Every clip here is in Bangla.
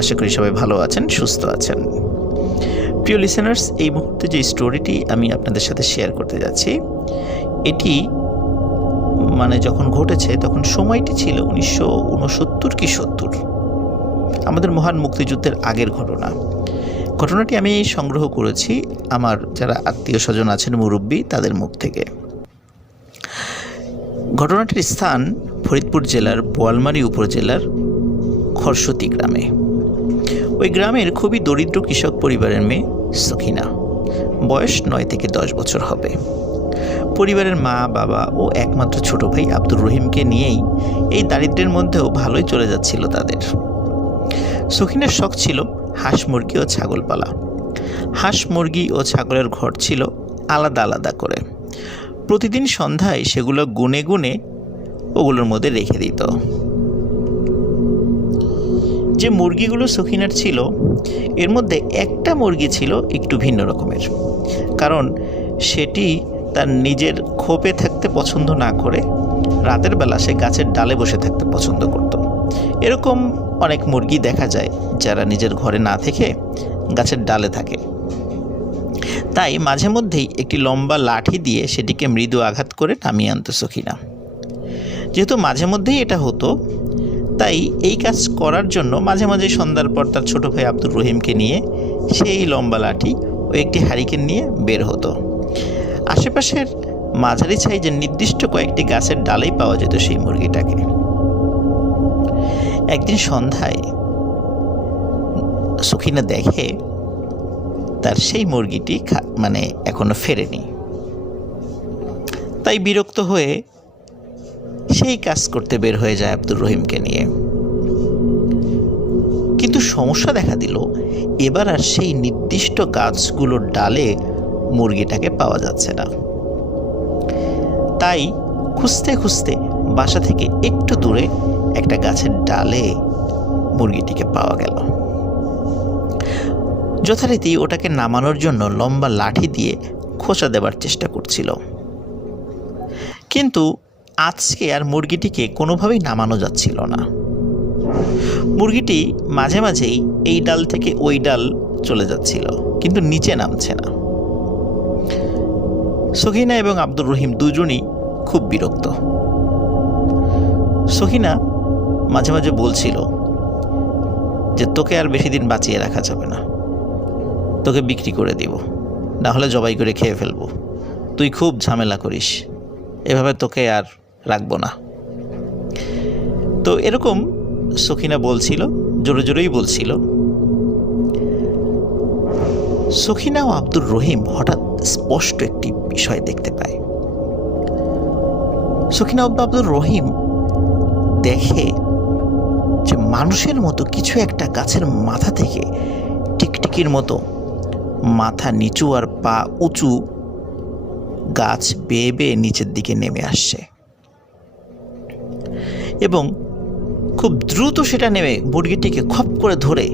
আশা করি সবাই ভালো আছেন, সুস্থ আছেন। প্রিয় লিসেনার্স, এই মুহূর্তে যে স্টোরিটি আমি আপনাদের সাথে শেয়ার করতে যাচ্ছি, এটি যখন ঘটেছে তখন সময়টি ছিল 1969 কি 70, আমাদের মহান মুক্তিযুদ্ধের আগের ঘটনাটি আমি সংগ্রহ করেছি আমার যারা আত্মীয় স্বজন আছেন, মুরব্বী, তাদের মুখ থেকে। ঘটনাটির স্থান ফরিদপুর জেলার বোয়ালমারী উপজেলার খরসতি গ্রামে। ওই গ্রামের খুবই দরিদ্র কৃষক পরিবারের মেয়ে সখিনা, বয়স 9 থেকে 10 বছর হবে। পরিবারের মা, বাবা ও একমাত্র ছোট ভাই আব্দুর রহিমকে নিয়েই এই দারিদ্র্যের মধ্যেও ভালোই চলে যাচ্ছিল তাদের। সখিনার শখ ছিল হাঁস মুরগি ও ছাগল পালা। হাঁস মুরগি ও ছাগলের ঘর ছিল আলাদা আলাদা করে। প্রতিদিন সন্ধ্যায় সেগুলো গুনে গুনে ওগুলোর মধ্যে রেখে দিত। যে মুরগিগুলো সখিনার ছিল, এর মধ্যে একটা মুরগি ছিল একটু ভিন্ন রকমের, কারণ সেটি তার নিজের খোপে থাকতে পছন্দ না করে রাতের বেলা সে গাছের ডালে বসে থাকতে পছন্দ করত। এরকম অনেক মুরগি দেখা যায় যারা নিজের ঘরে না থেকে গাছের ডালে থাকে। তাই মাঝে মধ্যেই একটি লম্বা লাঠি দিয়ে সেটিকে মৃদু আঘাত করে নামিয়ে আনত সখিনা। যেহেতু মাঝে মধ্যেই এটা হতো, তাই এই কাজ করার জন্য মাঝে মাঝে সন্ধ্যার পর তার ছোট ভাই আব্দুর রহিমকে নিয়ে সেই লম্বা লাঠি ও একটি হারিকেন নিয়ে বের হতো। আশেপাশের মাঝারি সাইজের নির্দিষ্ট কয়েকটি গাছের ডালেই পাওয়া যেত সেই মুরগিটাকে। একদিন সন্ধ্যায় সখিনা দেখে তার সেই মুরগিটি এখনো ফেরেনি। তাই বিরক্ত হয়ে সেই কাজ করতে বের হয়ে যায় আব্দুর রহিমকে নিয়ে। কিন্তু সমস্যা দেখা দিল, এবার আর সেই নির্দিষ্ট গাছগুলোর ডালে মুরগিটাকে পাওয়া যাচ্ছে না। তাই খুঁজতে খুঁজতে বাসা থেকে একটু দূরে একটা গাছের ডালে মুরগিটিকে পাওয়া গেল। যথারীতি ওটাকে নামানোর জন্য লম্বা লাঠি দিয়ে খোঁচা দেবার চেষ্টা করছিল, কিন্তু আজকে আর মুরগিটিকে কোনোভাবেই নামানো যাচ্ছিল না। মুরগিটি মাঝে মাঝেই এই ডাল থেকে ওই ডাল চলে যাচ্ছিল, কিন্তু নিচে নামছে না। সখিনা এবং আব্দুর রহিম দুজনই খুব বিরক্ত। সখিনা মাঝে মাঝে বলছিল যে তোকে আর বেশি দিন বাঁচিয়ে রাখা যাবে না, তোকে বিক্রি করে দিব, না হলে জবাই করে খেয়ে ফেলবো, তুই খুব ঝামেলা করিস, এভাবে তোকে আর রাখবো না। তো এরকম সখিনা বলছিল, জোরে জোরেই বলছিল। সখিনা ও আব্দুর রহিম হঠাৎ স্পষ্ট একটি বিষয় দেখতে পায়। সখিনা ও আব্দুর রহিম দেখে যে মানুষের মতো কিছু একটা গাছের মাথা থেকে টিকটিকির মতো মাথা নিচু আর পা উঁচু গাছ বেয়ে বেয়ে নিচের দিকে নেমে আসছে, এবং খুব দ্রুত সেটা নেমে মুরগিটিকে খপ করে ধরে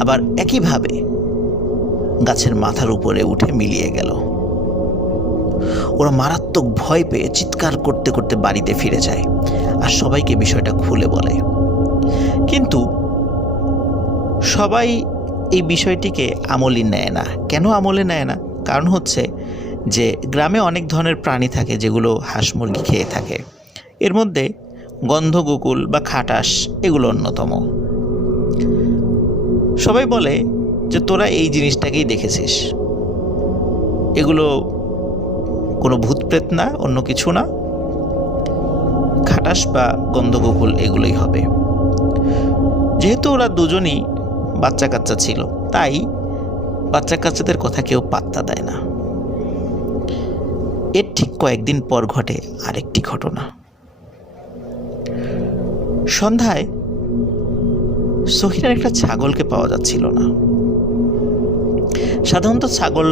আবার একইভাবে গাছের মাথার উপরে উঠে মিলিয়ে গেল। ওরা মারাত্মক ভয় পেয়ে চিৎকার করতে করতে বাড়িতে ফিরে যায় আর সবাইকে বিষয়টা খুলে বলে। কিন্তু সবাই এই বিষয়টিকে আমলে নেয় না। কেন আমলে নেয় না? কারণ হচ্ছে যে গ্রামে অনেক ধরনের প্রাণী থাকে যেগুলো হাঁস মুরগি খেয়ে থাকে। এর মধ্যে গন্ধগোকুল বা খাটাস এগুলো অন্যতম। সবাই বলে যে তোরা এই জিনিসটাকেই দেখেছিস, এগুলো কোনো ভূতপ্রেত না, অন্য কিছু না, খাটাস বা গন্ধগোকুল এগুলোই হবে। যেহেতু ওরা দুজনই বাচ্চা কাচ্চা ছিল, তাই বাচ্চা কাচ্চাদের কথা কেউ পাত্তা দেয় না। এর ঠিক কয়েকদিন পর ঘটে আরেকটি ঘটনা। সন্ধ্যায় সখিনার একটা ছাগলকে পাওয়া যাচ্ছিল না। সাধারণত ছাগল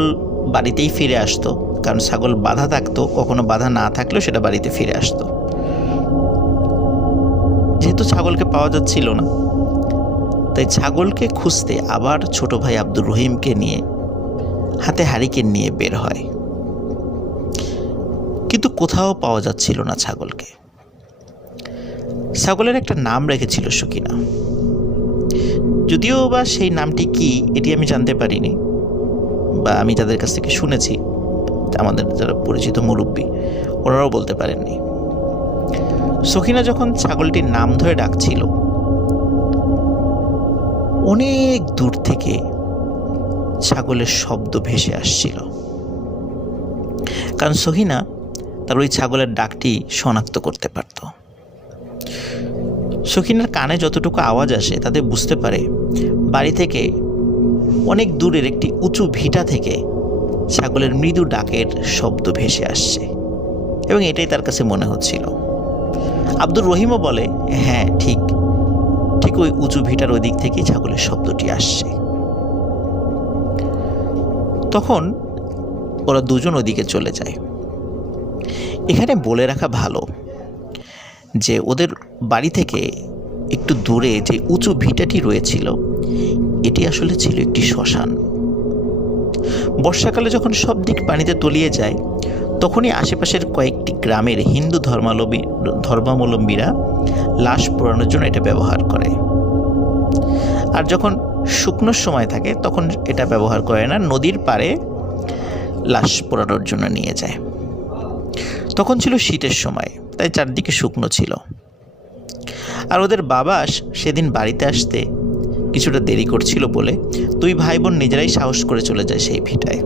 বাড়িতেই ফিরে আসতো, কারণ ছাগল বাঁধা থাকতো, কখনো বাঁধা না থাকলেও সেটা বাড়িতে ফিরে আসতো। যেহেতু ছাগলকে পাওয়া যাচ্ছিল না, তাই ছাগলকে খুঁজতে আবার ছোট ভাই আব্দুর রহিমকে নিয়ে হাতে হারিকেন নিয়ে বের হয়, কিন্তু কোথাও পাওয়া যাচ্ছিল না ছাগলকে। ছাগলের একটা নাম রেখেছিল সখিনা, যদিও বা সেই নামটি কি এটি আমি জানতে পারিনি, বা আমি যাদের কাছ থেকে শুনেছি, আমাদের যারা পরিচিত মুরব্বী, ওনারাও বলতে পারেননি। সখিনা যখন ছাগলটির নাম ধরে ডাকছিল, অনেক দূর থেকে ছাগলের শব্দ ভেসে আসছিল, কারণ সখিনা তার ওই ছাগলের ডাকটি শনাক্ত করতে পারত। সখিনার কানে যতটুকু আওয়াজ আসে তাতে বুঝতে পারে বাড়ি থেকে অনেক দূরের একটি উঁচু ভিটা থেকে ছাগলের মৃদু ডাকের শব্দ ভেসে আসছে, এবং এটাই তার কাছে মনে হচ্ছিল। আব্দুর রহিমও বলে, হ্যাঁ ঠিক ঠিক ওই উঁচু ভিটার ওই দিক থেকেই ছাগলের শব্দটি আসছে। তখন ওরা দুজন ওদিকে চলে যায়। এখানে বলে রাখা ভালো যে ওদের বাড়ি থেকে একটু দূরে যে উঁচু ভিটাটি রয়েছিল, এটি আসলে ছিল একটি শ্মশান। বর্ষাকালে যখন সব দিক পানিতে তলিয়ে যায়, তখনই আশেপাশের কয়েকটি গ্রামের হিন্দু ধর্মাবলম্বীরা লাশ পোড়ানোর জন্য এটা ব্যবহার করে। আর যখন শুকনোর সময় থাকে তখন এটা ব্যবহার করে না, নদীর পাড়ে লাশ পোড়ানোর জন্য নিয়ে যায়। তখন ছিল শীতের সময়, তাই চারদিকে শুকনো ছিল। আর ওদের বাবা সেদিন বাড়িতে আসতে কিছুটা দেরি করছিল বলে দুই ভাই বোন নিজেরাই সাহস করে চলে যায় সেই ভিটায়।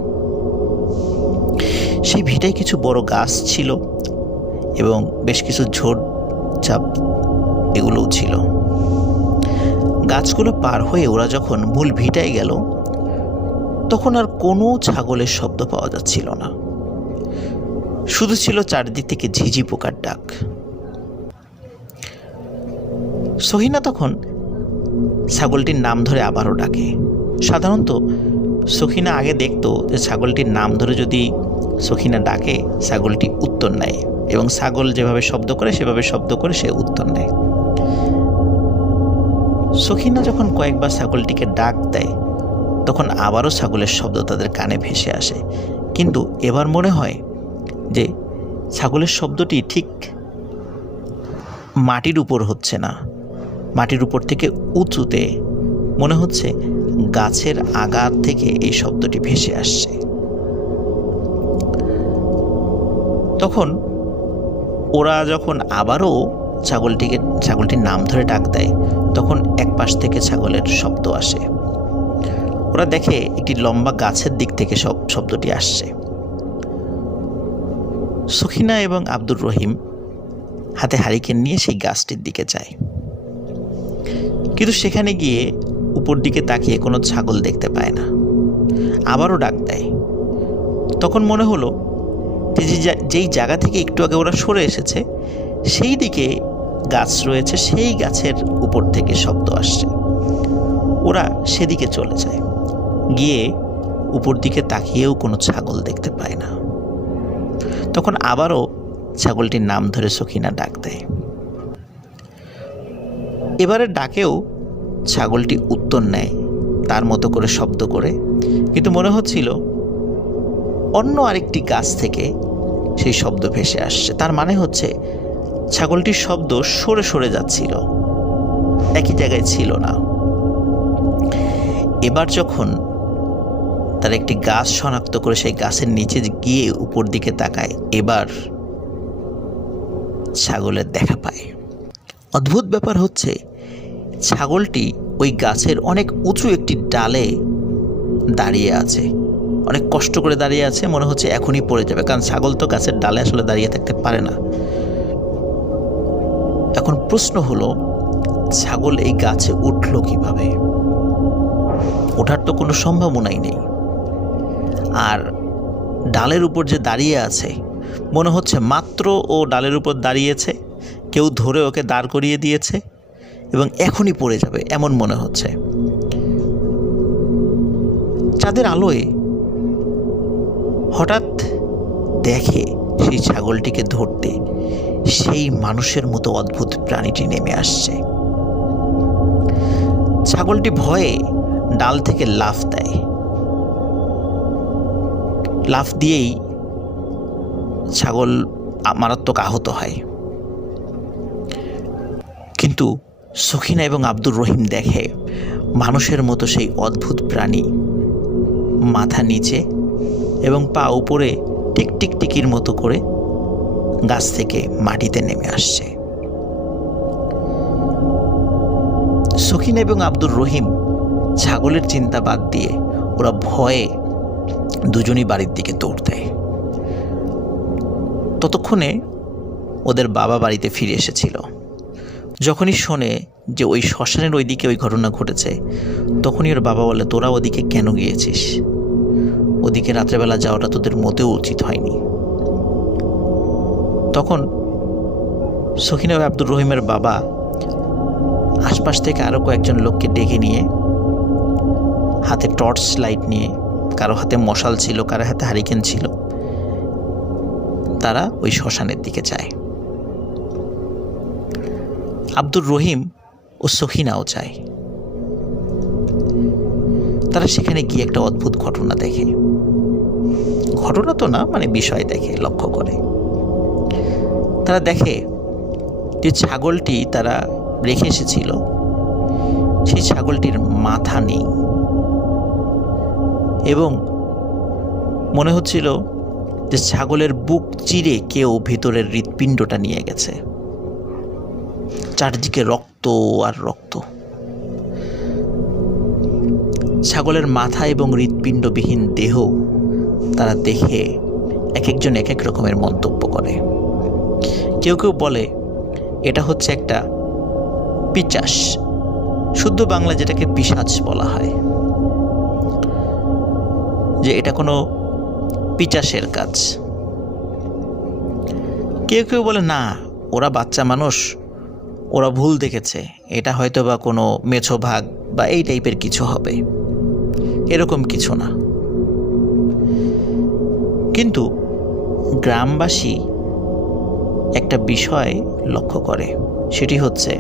সেই ভিটায় কিছু বড় গাছ ছিল এবং বেশ কিছু ঝোড় ঝাপ এগুলোও ছিল। গাছগুলো পার হয়ে ওরা যখন মূল ভিটায় গেল, তখন আর কোনো ছাগলের শব্দ পাওয়া যাচ্ছিল না, শুধু ছিল চারদিক থেকে ঝিঝি পোকার ডাক। সহিনা তখন ছাগলটির নাম ধরে আবারও ডাকে। সাধারণত সখিনা আগে দেখতো যে ছাগলটির নাম ধরে যদি সখিনা ডাকে, ছাগলটি উত্তর নেয়, এবং ছাগল যেভাবে শব্দ করে সেভাবে শব্দ করে সে উত্তর নেয়। সখিনা যখন কয়েকবার ছাগলটিকে ডাক দেয়, তখন আবারও ছাগলের শব্দ তাদের কানে ভেসে আসে, কিন্তু এবার মনে হয় যে ছাগলের শব্দটি ঠিক মাটির উপর হচ্ছে না, মাটির উপর থেকে উঁচুতে, মনে হচ্ছে গাছের আগার থেকে এই শব্দটি ভেসে আসছে। তখন ওরা যখন আবারও ছাগলটির নাম ধরে ডাক দেয়, তখন এক পাশ থেকে ছাগলের শব্দ আসে। ওরা দেখে একটি লম্বা গাছের দিক থেকে শব্দটি আসছে। সখিনা এবং আব্দুর রহিম হাতে হারিকেন নিয়ে সেই গাছটির দিকে যায়, কিন্তু সেখানে গিয়ে উপর দিকে তাকিয়ে কোনো ছাগল দেখতে পায় না। আবারও ডাক দেয়। তখন মনে হলো যেই জায়গা থেকে একটু আগে ওরা সরে এসেছে, সেই দিকে গাছ রয়েছে, সেই গাছের উপর থেকে শব্দ আসছে। ওরা সেদিকে চলে যায়, গিয়ে উপর দিকে তাকিয়েও কোনো ছাগল দেখতে পায় না। তখন আবারও ছাগলটির নাম ধরে সখিনা ডাক দেয়। এবারে ডাকেও ছাগলটি উত্তর নেয় তার মতো করে শব্দ করে, কিন্তু মনে হচ্ছিল অন্য আরেকটি গাছ থেকে সেই শব্দ ভেসে আসছে। তার মানে হচ্ছে ছাগলটির শব্দ সরে সরে যাচ্ছিল, একই জায়গায় ছিল না। এবার যখন তার একটি গাছ শনাক্ত করে সেই গাছের নিচে গিয়ে উপর দিকে তাকায়, এবার ছাগলের দেখা পায়। অদ্ভুত ব্যাপার হচ্ছে, ছাগলটি ওই গাছের অনেক উঁচু একটি ডালে দাঁড়িয়ে আছে, অনেক কষ্ট করে দাঁড়িয়ে আছে, মনে হচ্ছে এখনই পড়ে যাবে, কারণ ছাগল তো গাছের ডালে আসলে দাঁড়িয়ে থাকতে পারে না। এখন প্রশ্ন হলো, ছাগল এই গাছে উঠল কিভাবে? ওঠার তো কোনো সম্ভাবনাই নেই। আর ডালের উপর যে দাঁড়িয়ে আছে, মনে হচ্ছে মাত্র ও ডালের উপর দাঁড়িয়েছে, কেউ ধরে ওকে দাঁড় করিয়ে দিয়েছে এবং এখনই পড়ে যাবে এমন মনে হচ্ছে। চাঁদের আলোয় হঠাৎ দেখে সেই ছাগলটিকে ধরতে সেই মানুষের মতো অদ্ভুত প্রাণীটি নেমে আসছে। ছাগলটি ভয়ে ডাল থেকে লাফ দেয়, লাফ দিয়েই ছাগল মারাত্মক আহত হয়। কিন্তু সখিনা এবং আব্দুর রহিম দেখে মানুষের মতো সেই অদ্ভুত প্রাণী মাথা নিচে এবং পা উপরে টিকটিকির মতো করে গাছ থেকে মাটিতে নেমে আসছে। সখিনা এবং আব্দুর রহিম ছাগলের চিন্তা বাদ দিয়ে ওরা ভয়ে দুজনই বাড়ির দিকে দৌড় দেয়। ততক্ষণে ওদের বাবা বাড়িতে ফিরে এসেছিল। যখনই শোনে যে ওই শ্মশানের ওইদিকে ওই ঘটনা ঘটেছে, তখনই ওর বাবা বলে, তোরা ওদিকে কেন গিয়েছিস? ওদিকে রাত্রেবেলা যাওয়াটা তোদের মোটেও উচিত হয়নি। তখন সখিনা ও আব্দুর রহিমের বাবা আশপাশ থেকে আরও কয়েকজন লোককে ডেকে নিয়ে, হাতে টর্চ লাইট নিয়ে, কারো হাতে মশাল ছিল, কারো হাতে হারিকেন ছিল, তারা ওই শ্মশানের দিকে যায়। আব্দুর রহিম ও সখিনাও যায়। তারা সেখানে গিয়ে একটা অদ্ভুত ঘটনা দেখে। ঘটনা তো না, মানে বিষয় দেখে, লক্ষ্য করে। তারা দেখে যে ছাগলটি তারা রেখে এসেছিল, সেই ছাগলটির মাথা নেই এবং মনে হচ্ছিল যে ছাগলের বুক চিরে কেউ ভেতরের হৃৎপিণ্ডটা নিয়ে গেছে। চারদিকে রক্ত আর রক্ত। ছাগলের মাথা এবং হৃৎপিণ্ডবিহীন দেহ তারা দেখে এক একজন এক এক রকমের মন্তব্য করে। কেউ কেউ বলে এটা হচ্ছে একটা পিচাস, শুদ্ধ বাংলা যেটাকে পিশাচ বলা হয়, যে এটা কোনো পিচাসের কাজ। কেউ কেউ বলে না, ওরা বাচ্চা মানুষ, ওরা ভুল দেখেছে, এটা হয়তো বা কোনো মেছো ভাগ বা এই টাইপের কিছু হবে, এরকম কিছু না। কিন্তু গ্রামবাসী একটা বিষয় লক্ষ্য করে, সেটি হচ্ছে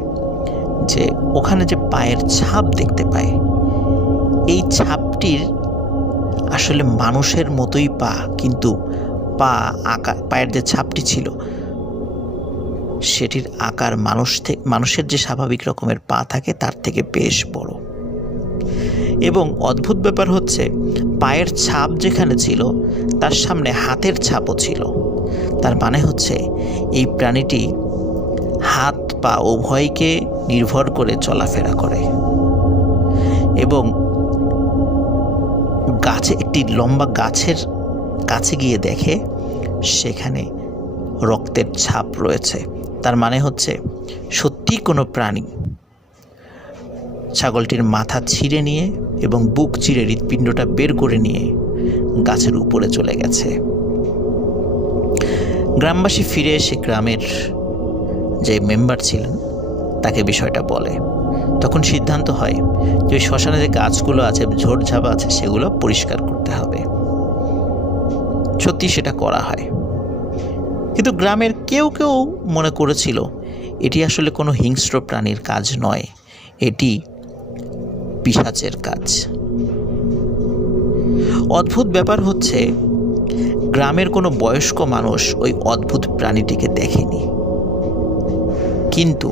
যে ওখানে যে পায়ের ছাপ দেখতে পায়, এই ছাপটির আসলে মানুষের মতোই পা, কিন্তু পায়ের যে ছাপটি ছিল সেটির আকার মানুষের যে স্বাভাবিক রকমের পা থাকে তার থেকে বেশ বড়। এবং অদ্ভুত ব্যাপার হচ্ছে, পায়ের ছাপ যেখানে ছিল তার সামনে হাতের ছাপও ছিল। তার মানে হচ্ছে এই প্রাণীটি হাত পা উভয়কে নির্ভর করে চলাফেরা করে। এবং একটি লম্বা গাছের কাছে গিয়ে দেখে সেখানে রক্তের ছাপ রয়েছে। তার মানে হচ্ছে সত্যি কোনো প্রাণী ছাগলটির মাথা ছিঁড়ে নিয়ে এবং বুক চিরে হৃৎপিণ্ডটা বের করে নিয়ে গাছের উপরে চলে গেছে। গ্রামবাসী ফিরে এসে গ্রামের যে মেম্বার ছিলেন তাকে বিষয়টা বলে। তখন সিদ্ধান্ত হয় যে ওই শ্মশানে যে গাছগুলো আছে, ঝোড়ঝাপা আছে, সেগুলো পরিষ্কার করতে হবে। সত্যি সেটা করা হয়। কিন্তু গ্রামের কেউ কেউ মনে করেছিল এটি আসলে কোনো হিংস্র প্রাণীর কাজ নয়, এটি পিশাচের কাজ। অদ্ভুত ব্যাপার হচ্ছে, গ্রামের কোনো বয়স্ক মানুষ ওই অদ্ভুত প্রাণীটিকে দেখেনি, কিন্তু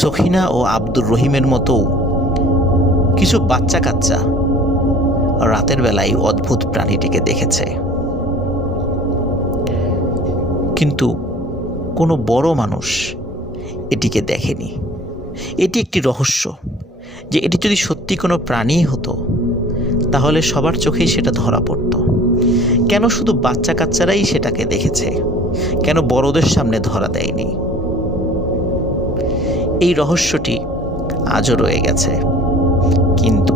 সখিনা ও আব্দুর রহিমের মতো কিছু বাচ্চা কাচ্চা রাতের বেলায় অদ্ভুত প্রাণীটিকে দেখেছে। কিন্তু কোনো বড় মানুষ এটিকে দেখেনি। এটি একটি রহস্য, যে এটি যদি সত্যি কোনো প্রাণী হতো তাহলে সবার চোখেই সেটা ধরা পড়ত। কেন শুধু বাচ্চা কাচ্চারাই সেটাকে দেখেছে, কেন বড়দের সামনে ধরা দেয়নি? এই রহস্যটি আজও রয়ে গেছে। কিন্তু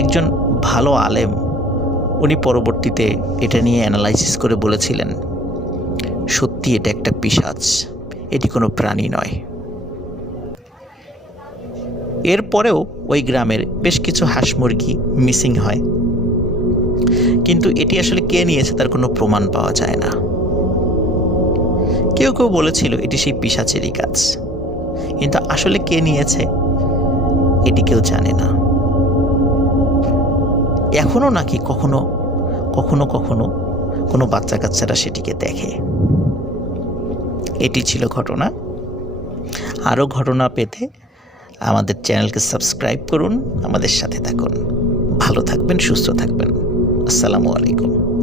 একজন ভালো আলেম, উনি পরবর্তীতে এটা নিয়ে অ্যানালাইসিস করে বলেছিলেন, সত্যি এটা একটা পিশাচ, এটি কোনো প্রাণী নয়। এরপরেও ওই গ্রামের বেশ কিছু হাঁস মুরগি মিসিং হয়, কিন্তু এটি আসলে কে নিয়েছে তার কোনো প্রমাণ পাওয়া যায় না। কেউ কেউ বলেছিল এটি সেই পিশাচেরই কাজ, কিন্তু আসলে কে নিয়েছে এটি কেউ জানে না। এখনও নাকি কখনো কখনো কখনো কোনো বাচ্চা কাচ্চারা সেটিকে দেখে। এটি ছিল ঘটনা। আরও ঘটনা পেতে আমাদের চ্যানেলকে সাবস্ক্রাইব করুন, আমাদের সাথে থাকুন। ভালো থাকবেন, সুস্থ থাকবেন। আসসালামু আলাইকুম।